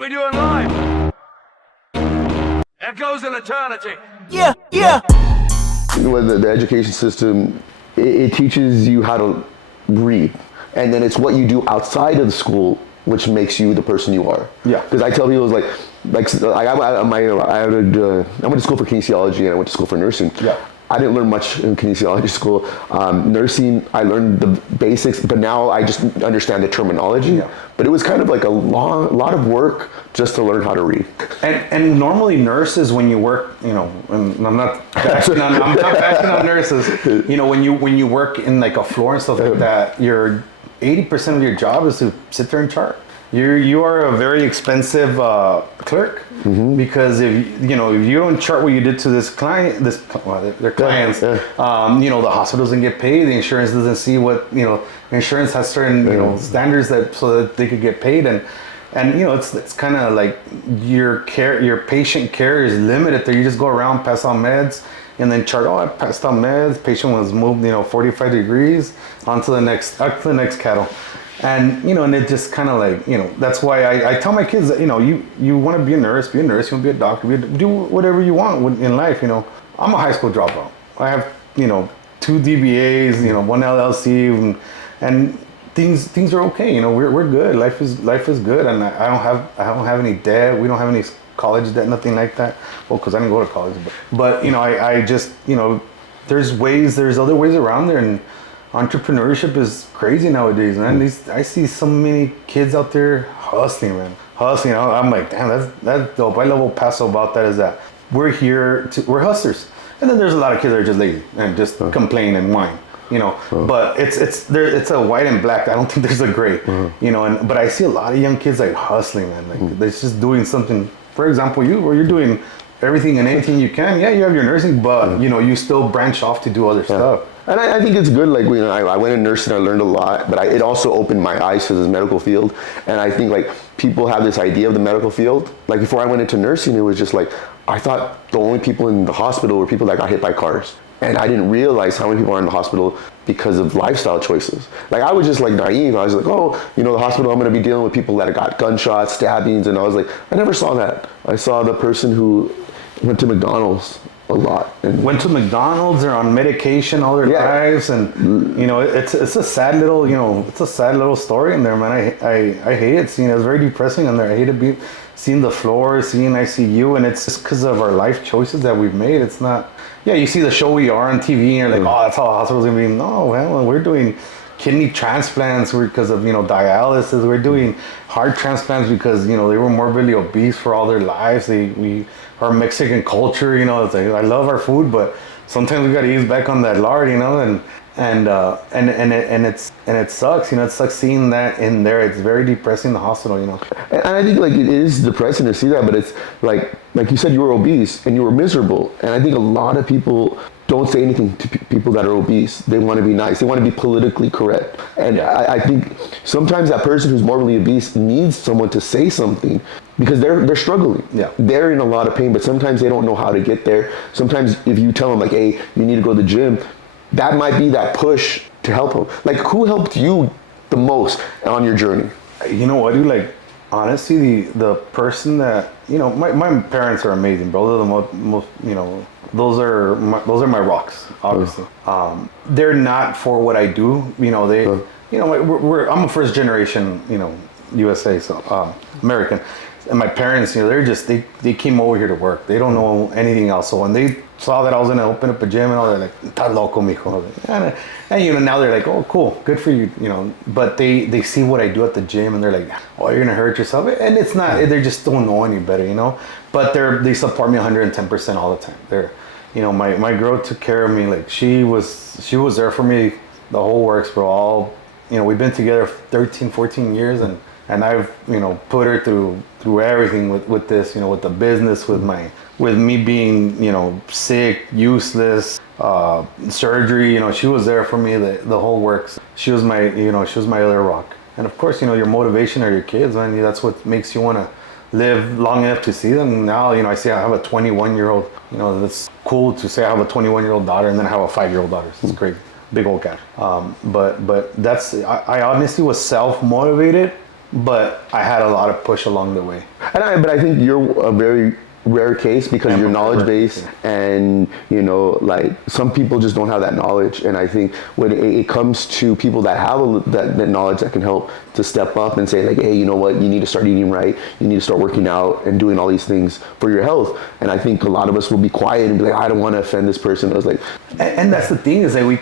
we do in life echoes in eternity. Yeah, yeah. With the education system, it teaches you how to read, and then it's what you do outside of the school which makes you the person you are. Yeah. Because I tell people, I went to school for kinesiology and I went to school for nursing. Yeah. I didn't learn much in kinesiology school. Nursing, I learned the basics, but now I just understand the terminology. Yeah. But it was kind of like a lot of work just to learn how to read. And normally nurses, when you work, you know, and I'm not bashing on nurses. You know, when you work in like a floor and stuff like that, 80% of your job is to sit there and chart. You are a very expensive clerk, because if you don't chart what you did to this client, their clients, you know, the hospital doesn't get paid, the insurance doesn't see what, you know, insurance has certain standards so that they could get paid, and you know, it's kind of like your patient care is limited there. You just go around, pass out meds, and then chart. Oh, I passed out meds. Patient was moved, 45 degrees onto the next cattle. And, you know, and it just kind of like, you know, that's why I tell my kids that, you know, you want to be a nurse, you want to be a doctor, do whatever you want in life, you know. I'm a high school dropout. I have, 2 DBAs, 1 LLC, and things are okay, you know, we're good. Life is good, and I don't have any debt. We don't have any college debt, nothing like that. Well, because I didn't go to college, but you know, I just, there's other ways around there, and entrepreneurship is crazy nowadays, man. I see so many kids out there hustling, man. Hustling. I'm like, damn, that's dope. I love what Paso about that is that we're hustlers. And then there's a lot of kids that are just lazy and just complain and whine, But it's a white and black. I don't think there's a gray, but I see a lot of young kids like hustling, man. Like they're just doing something. For example, you're doing everything and anything you can. Yeah, you have your nursing, but you still branch off to do other stuff. And I think it's good, like, I went in nursing, I learned a lot, but it also opened my eyes to this medical field. And I think, like, people have this idea of the medical field. Like, before I went into nursing, it was just like, I thought the only people in the hospital were people that got hit by cars. And I didn't realize how many people are in the hospital because of lifestyle choices. Like, I was just, like, naive. I was like, the hospital, I'm going to be dealing with people that got gunshots, stabbings. And I was like, I never saw that. I saw the person who went to McDonald's a lot. And went to McDonald's, they're on medication all their lives, and it's a sad little story in there, man. I hate it seeing it. It's very depressing in there. I hate it seeing the floor, seeing ICU, and it's just because of our life choices that we've made. It's not, you see the show We Are on TV, and you're like, oh, that's how the hospital's gonna be. No, man, we're doing kidney transplants because of dialysis. We're doing heart transplants because they were morbidly obese for all their lives. Our Mexican culture, it's like, I love our food, but sometimes we got to ease back on that lard, and it sucks. It sucks seeing that in there. It's very depressing, the hospital. And I think, like, it is depressing to see that, but it's like you said, you were obese and you were miserable, and I think a lot of people don't say anything to people that are obese. They want to be nice. They want to be politically correct. And I think sometimes that person who's morbidly obese needs someone to say something because they're struggling. Yeah. They're in a lot of pain, but sometimes they don't know how to get there. Sometimes if you tell them, like, hey, you need to go to the gym, that might be that push to help them. Like, who helped you the most on your journey? You know what, dude? Like, honestly, the person that, my parents are amazing, bro. They're the most those are my rocks, obviously. They're not for what I do. I'm a first generation, USA, so American. And my parents, they came over here to work. They don't know anything else. So when they saw that I was gonna open up a gym and all, they're like, "Está loco, mijo." And now they're like, "Oh, cool, good for you," But they see what I do at the gym and they're like, "Oh, you're gonna hurt yourself." And it's not. They just don't know any better, But they support me 110% all the time. They're, my girl took care of me. Like, she was there for me, the whole works, bro. We've been together 13, 14 years, and I've put her through everything with this, with the business, with me being sick, useless, surgery. She was there for me, the whole works. She was my other rock. And of course, your motivation are your kids, man. That's what makes you want to live long enough to see them. Now, I see I have a 21-year-old. That's cool to say I have a 21-year-old daughter, and then I have a 5-year-old daughter. It's great, big old cat. But I honestly was self-motivated. But I had a lot of push along the way. But I think you're a very rare case because you're knowledge based, and like some people just don't have that knowledge. And I think when it comes to people that have that knowledge that can help to step up and say like, hey, you know what, you need to start eating right, you need to start working out and doing all these things for your health. And I think a lot of us will be quiet and be like, I don't want to offend this person. I was like, and that's the thing is that we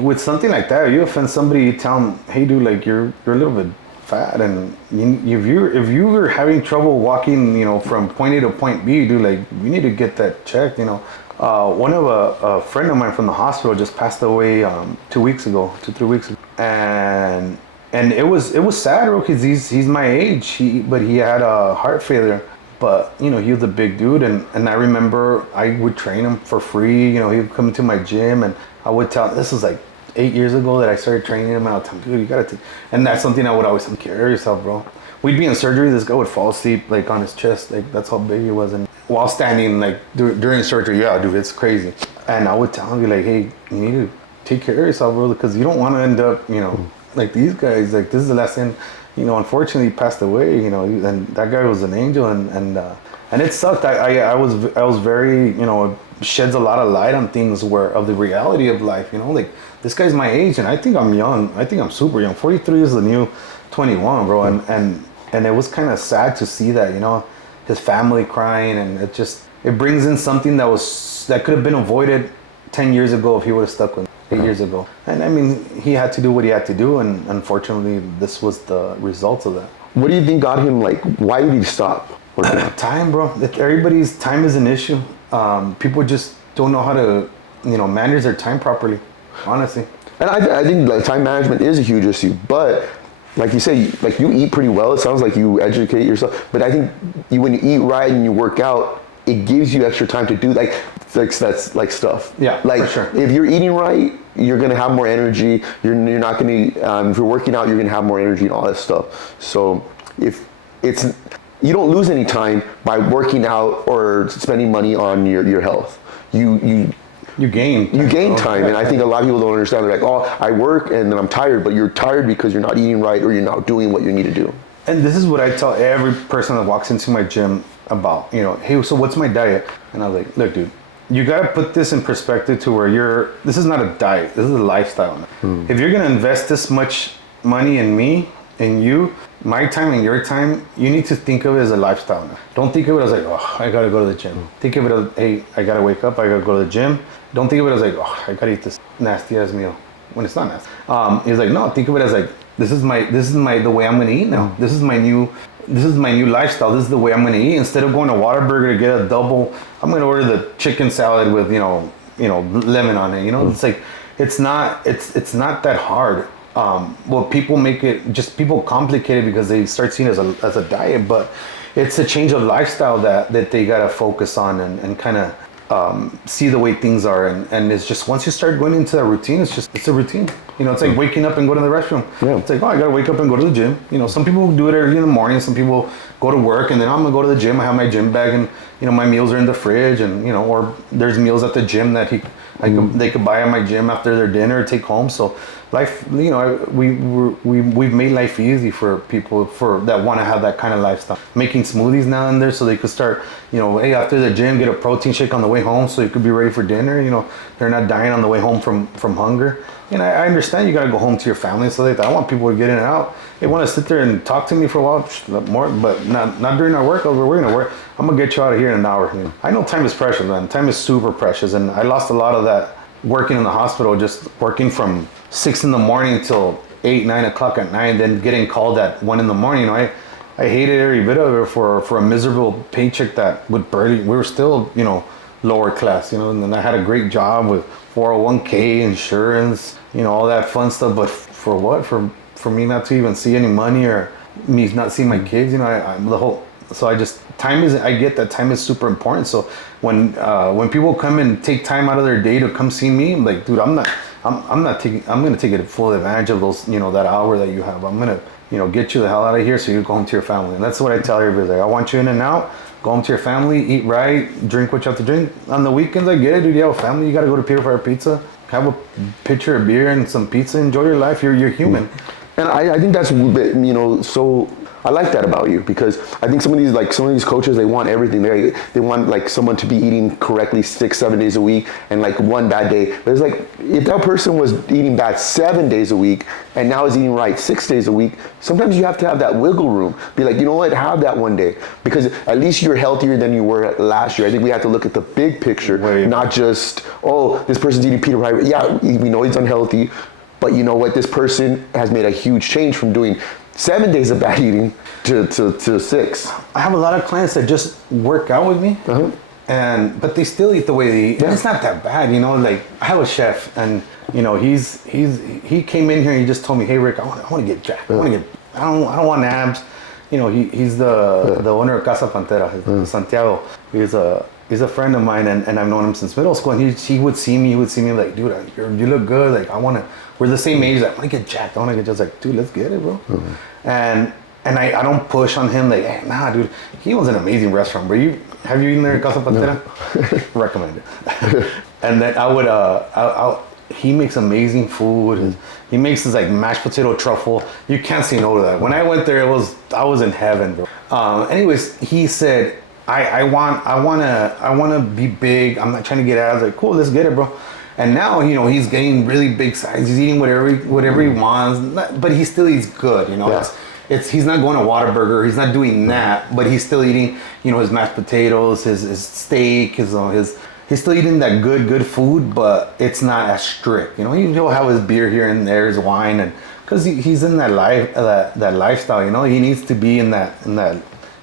with something like that, if you offend somebody, you tell them, hey dude, like you're a little bit fat, and if you were having trouble walking, from point A to point B, dude, like you need to get that checked. One of a friend of mine from the hospital just passed away 2 weeks ago, 3 weeks ago, and it was sad, bro, because he's my age, but he had a heart failure. But he was a big dude, and I remember I would train him for free. He would come to my gym, and I would tell, this was like 8 years ago that I started training him, and I would tell him, dude, you gotta take, and that's something I would always take care of yourself, bro. We'd be in surgery, this guy would fall asleep like on his chest, like that's how big he was, and while standing like during surgery, yeah, dude, it's crazy. And I would tell him, like, hey, you need to take care of yourself, bro, because you don't want to end up, like these guys, like this is the last thing, unfortunately he passed away, and that guy was an angel, and it sucked. I was very, sheds a lot of light on things of the reality of life, like this guy's my age, and I think I'm young. I think I'm super young. 43 is the new 21, bro, and it was kind of sad to see that, his family crying, and it brings in something that could have been avoided 10 years ago if he would have stuck with me 8 years ago. And I mean, he had to do what he had to do, and unfortunately this was the results of that. what do you think got him, like, why did he stop? Time, bro. Everybody's time is an issue. People just don't know how to, manage their time properly, honestly. And I think like time management is a huge issue, but like you say, like you eat pretty well. It sounds like you educate yourself, but I think when you eat right and you work out, it gives you extra time to do that's like stuff. Yeah, like for sure. If you're eating right, you're gonna have more energy. You're not gonna. If you're working out, you're gonna have more energy and all that stuff. So if it's you don't lose any time by working out or spending money on your health. You gain time, and I think a lot of people don't understand. They're like, oh, I work and then I'm tired, but you're tired because you're not eating right or you're not doing what you need to do. And this is what I tell every person that walks into my gym about, hey, so what's my diet? And I was like, look, dude, you got to put this in perspective to where this is not a diet, this is a lifestyle. If you're going to invest this much money in me, in you, my time and your time, you need to think of it as a lifestyle. Don't think of it as like, oh, I got to go to the gym. Think of it as, hey, I got to wake up, I got to go to the gym. Don't think of it as like, oh, I got to eat this nasty ass meal when it's not nasty. He's like, no, think of it as like, this is the way I'm going to eat now. This is my new lifestyle. This is the way I'm going to eat. Instead of going to Whataburger to get a double, I'm going to order the chicken salad with, lemon on it. It's like, it's not that hard. Well, people complicate it because they start seeing it as a diet, but it's a change of lifestyle that they got to focus on and kind of see the way things are. And it's just, once you start going into that routine, it's a routine. It's like waking up and go to the restroom. Yeah. It's like, oh, I got to wake up and go to the gym. Some people do it early in the morning. Some people go to work and then I'm going to go to the gym. I have my gym bag and, my meals are in the fridge and, or there's meals at the gym that they could buy at my gym after their dinner or take home. So life, we've made life easy for people that want to have that kind of lifestyle. Making smoothies now and there so they could start, hey, after the gym, get a protein shake on the way home so you could be ready for dinner. They're not dying on the way home from hunger. And I understand you got to go home to your family and stuff like that. I want people to get in and out. They want to sit there and talk to me for a while, more, but not during our work. We're going to work. I'm going to get you out of here in an hour. I know time is precious, man. Time is super precious. And I lost a lot of that working in the hospital, just working from 6 in the morning till 8, 9 o'clock at night, then getting called at 1 in the morning. I hated every bit of it for a miserable paycheck that would barely, we were still, lower class, and then I had a great job with 401k, insurance, all that fun stuff. But for what? For me not to even see any money or me not seeing my kids, I get that time is super important. So when people come and take time out of their day to come see me, I'm like, dude, I'm going to take it full advantage of those, that hour that you have. I'm going to, get you the hell out of here so you go home to your family. And that's what I tell everybody. Like, I want you in and out, go home to your family, eat right, drink what you have to drink. On the weekends, I get it, dude. You have a family, you got to go to Peter Fire Pizza, have a pitcher of beer and some pizza, enjoy your life. You're human. And I think that's, so I like that about you, because I think some of these coaches, they want everything. They want like someone to be eating correctly 6-7 days a week and like one bad day. But it's like, if that person was eating bad 7 days a week and now is eating right 6 days a week, sometimes you have to have that wiggle room. Be like, you know what, have that one day, because at least you're healthier than you were last year. I think we have to look at the big picture, not just, oh, this person's eating Peter Piper. Yeah, we know he's unhealthy, but you know what, this person has made a huge change from doing 7 days of bad eating to 6. I have a lot of clients that just work out with me, but they still eat the way they eat. Yeah. It's not that bad, you know. Like, I have a chef, and you know, he came in here and he just told me, hey Rick, I want to get jacked. I don't want abs. You know, he's the owner of Casa Pantera, Santiago. He's a friend of mine, and I've known him since middle school. And he would see me like, dude, you look good. Like, we're the same age. Like, I want to get jacked. I want to get just like, dude, let's get it, bro. And I don't push on him like, hey, nah, dude. He owns an amazing restaurant, bro. Have you eaten there at Casa Pantera? No. Recommend it. And then he makes amazing food. He makes this like mashed potato truffle. You can't say no to that. When I went there, I was in heaven, bro. Anyways, he said, I want to be big. I'm not trying to get out. I was like, cool, let's get it, bro. And now, you know, he's getting really big size. He's eating whatever he wants, but he still eats good, you know. Yeah. He's not going to Whataburger. He's not doing that, but he's still eating, you know, his mashed potatoes, his steak, he's still eating that good food, but it's not as strict. You know, he'll have his beer here and there, his wine, and because he's in that lifestyle. You know, he needs to be in that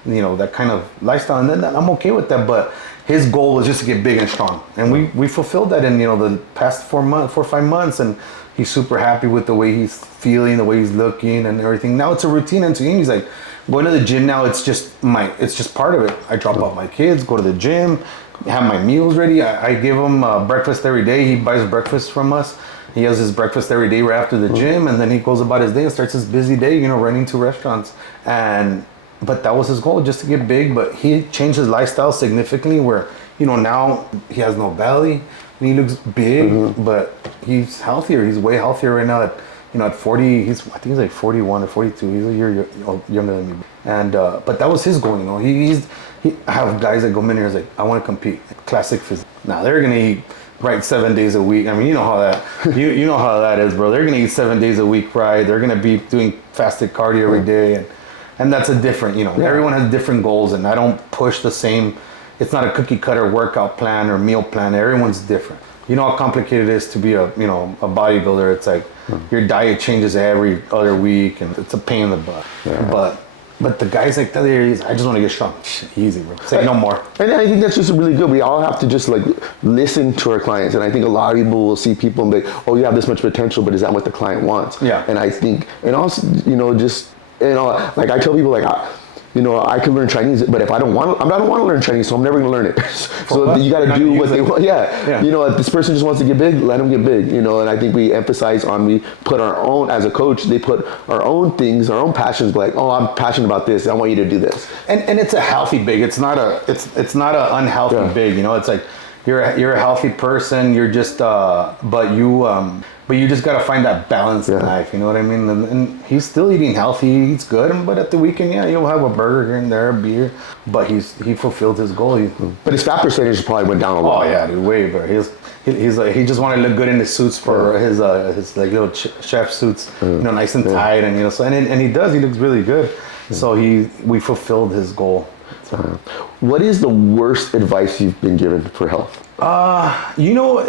you know, that kind of lifestyle, and then I'm okay with that. But his goal was just to get big and strong, and we fulfilled that in, you know, the past 4 or 5 months, and he's super happy with the way he's feeling, the way he's looking, and everything. Now it's a routine, and to him, he's like, going to the gym now. It's just part of it. I drop off my kids, go to the gym, have my meals ready. I give him breakfast every day. He buys breakfast from us. He has his breakfast every day right after the gym, and then he goes about his day and starts his busy day, you know, running to restaurants. But that was his goal, just to get big. But he changed his lifestyle significantly, where, you know, now he has no belly and he looks big, but he's healthier. He's way healthier right now. At 40, I think he's like 41 or 42. He's a year younger than me. And but that was his goal, you know. I have guys that go in here and like, I want to compete, classic physique. Now they're gonna eat right 7 days a week. I mean, you know how that you know how that is, bro. They're gonna eat 7 days a week, right? They're gonna be doing fasted cardio every day, and that's a different, you know. Yeah. Everyone has different goals, and I don't push the same. It's not a cookie cutter workout plan or meal plan. Everyone's different. You know how complicated it is to be a bodybuilder. It's like your diet changes every other week, and it's a pain in the butt. Yeah. But the guys like that, I just want to get strong. Easy, bro. Say no more. And I think that's just really good. We all have to just like listen to our clients. And I think a lot of people will see people and be like, oh, you have this much potential, but is that what the client wants? Yeah. And I think, and also, you know, just, you know, like I tell people, like, I can learn Chinese, but if I don't want to learn Chinese, so I'm never going to learn it. So you got to do what they want. Yeah. You know, if this person just wants to get big, let them get big. You know, and I think we emphasize we put our own, as a coach, they put our own things, our own passions, like, oh, I'm passionate about this. I want you to do this. And it's a healthy big. It's not a unhealthy big. You know, it's like you're a healthy person. You're just, but you just gotta find that balance in life, you know what I mean? And he's still eating healthy, he eats good, but at the weekend, he'll have a burger here and there, a beer, but he fulfilled his goal. But his fat percentage probably went down a lot. Oh yeah, dude, way better. He's like, he just wanted to look good in his suits for his like little chef suits, you know, nice and tight, and you know, so and he looks really good. So we fulfilled his goal. So. What is the worst advice you've been given for health? You know.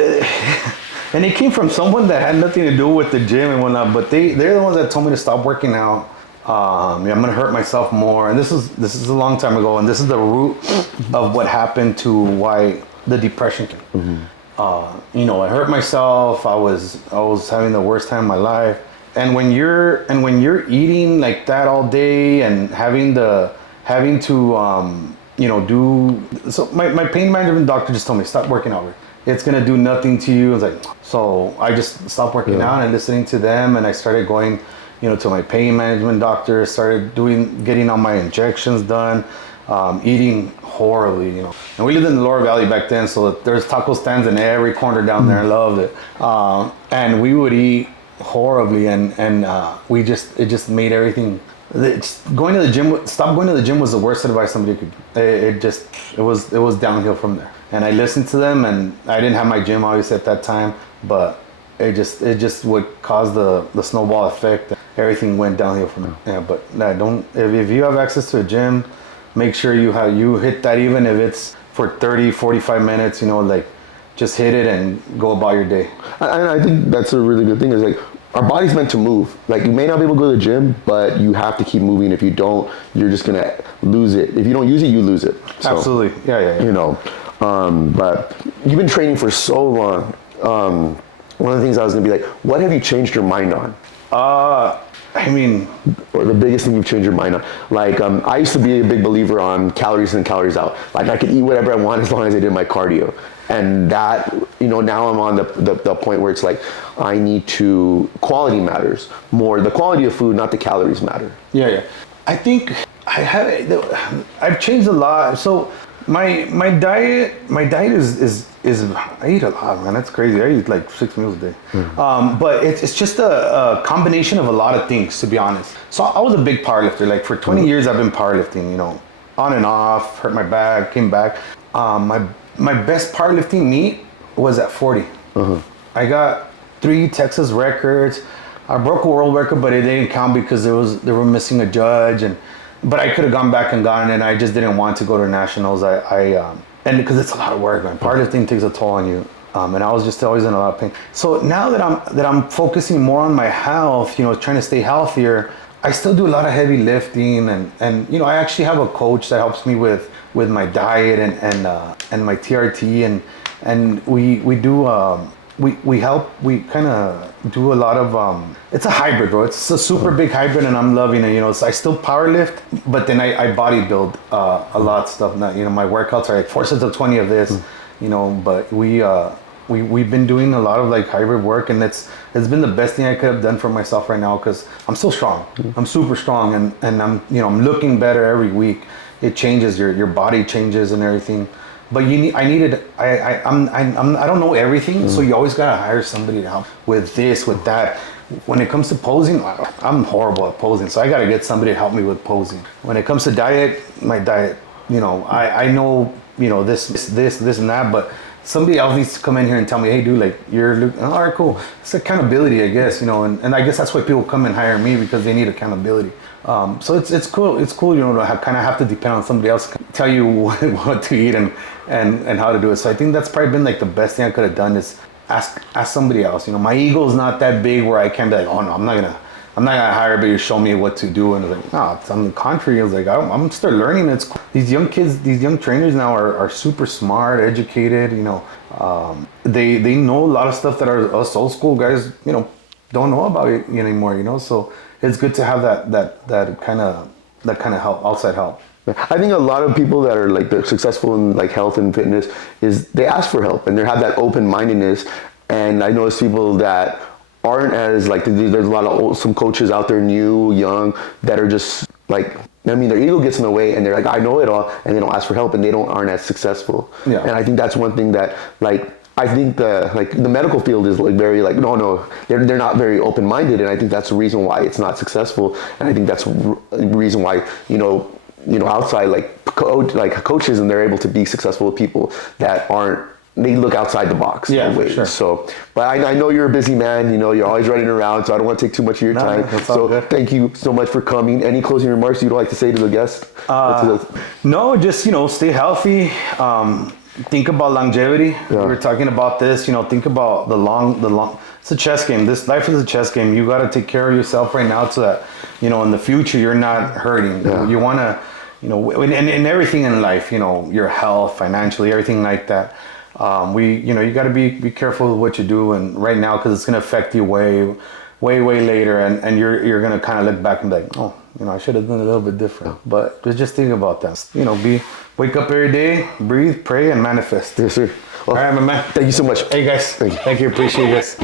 And it came from someone that had nothing to do with the gym and whatnot, but they're the ones that told me to stop working out. I'm gonna hurt myself more, and this is a long time ago, and this is the root of what happened to why the depression came. You know, I hurt myself. I was having the worst time of my life, and when you're eating like that all day and having to you know, do so. My pain management doctor just told me, stop working out. It's gonna do nothing to you. It's like, so I just stopped working out and listening to them, and I started going, you know, to my pain management doctor. Started getting all my injections done, eating horribly, you know. And we lived in the Lower Valley back then, so there's taco stands in every corner down there. I loved it, and we would eat horribly, and it just made everything going to the gym. Stop going to the gym was the worst advice somebody could. It was downhill from there. And I listened to them, and I didn't have my gym obviously at that time, but it just would cause the snowball effect. Everything went downhill from there. Yeah, but don't. If you have access to a gym, make sure you hit that, even if it's for 30, 45 minutes. Like just hit it and go about your day. And I think that's a really good thing. Is like our body's meant to move. Like you may not be able to go to the gym, but you have to keep moving. If you don't, you're just gonna lose it. If you don't use it, you lose it. So, absolutely. Yeah. But you've been training for so long. One of the things I was gonna be like, what have you changed your mind on? Or the biggest thing you've changed your mind on. Like, I used to be a big believer on calories in, calories out. Like I could eat whatever I want as long as I did my cardio. And that, now I'm on the point where it's like, I need to, quality matters more. The quality of food, not the calories matter. Yeah. I think I've changed a lot. So my diet is I eat a lot, man. That's crazy. I eat like 6 meals a day. But it's just a combination of a lot of things, to be honest. So I was a big powerlifter. Like for 20 years, I've been powerlifting. On and off. Hurt my back, came back. My best powerlifting meet was at 40. I got 3 Texas records. I broke a world record, but it didn't count because they were missing a judge, but I could have gone back and gotten it. I just didn't want to go to nationals. And because it's a lot of work, man. Powerlifting takes a toll on you, and I was just always in a lot of pain. So now that I'm focusing more on my health, trying to stay healthier, I still do a lot of heavy lifting, and I actually have a coach that helps me with my diet and my TRT, and we do. We kind of do a lot of, it's a hybrid, bro. It's a super big hybrid, and I'm loving it. So I still power lift, but then I body build a lot of stuff. Now, my workouts are like 4 sets of 20 of this, but we've been doing a lot of like hybrid work, and it's been the best thing I could have done for myself right now, because I'm still strong. I'm super strong, and I'm looking better every week. It changes, your body changes and everything. But I don't know everything, so you always gotta hire somebody to help with this, with that. When it comes to posing, I'm horrible at posing, so I gotta get somebody to help me with posing. When it comes to diet, my diet, I know, this and that, but somebody else needs to come in here and tell me, hey, dude, like you're all right, cool. It's accountability, I guess, and I guess that's why people come and hire me, because they need accountability. So it's cool. It's cool, to kind of have to depend on somebody else to tell you what to eat and how to do it. So I think that's probably been like the best thing I could have done, is ask somebody else. My ego is not that big where I can be like, oh no, I'm not gonna hire everybody to show me what to do. And it's like, no, it's on the contrary. I was like, I'm still learning. It's cool. These young kids, these young trainers now are super smart, educated. They know a lot of stuff that us old school guys, don't know about it anymore. So it's good to have that kind of help, outside help. I think a lot of people that are like, they're successful in like health and fitness, is they ask for help and they have that open-mindedness. And I notice people that aren't as like, there's a lot of some coaches out there, new, young, that are just like, their ego gets in the way, and they're like, I know it all, and they don't ask for help, and they aren't as successful. Yeah. And I think that's one thing that, like, I think the medical field is like very like, no, they're not very open-minded, and I think that's the reason why it's not successful. And I think that's the reason why outside like coaches, and they're able to be successful with people that aren't. They look outside the box. Yeah, for sure. So, but I know you're a busy man. You're always running around, so I don't want to take too much of your time. That's all good. Thank you so much for coming. Any closing remarks you'd like to say to the guest? No, just stay healthy. Think about longevity. Yeah. We were talking about this. Think about the long. It's a chess game. This life is a chess game. You got to take care of yourself right now, so that in the future you're not hurting. Yeah. You want to, in everything in life. Your health, financially, everything like that. You got to be careful with what you do, and right now, because it's going to affect you way later, and you're going to kind of look back and be like, oh, I should have done a little bit different. But just think about that. Wake up every day, breathe, pray, and manifest. Yes, sir. All right, my man. Thank you so much. Hey, guys. Thank you. Appreciate you guys.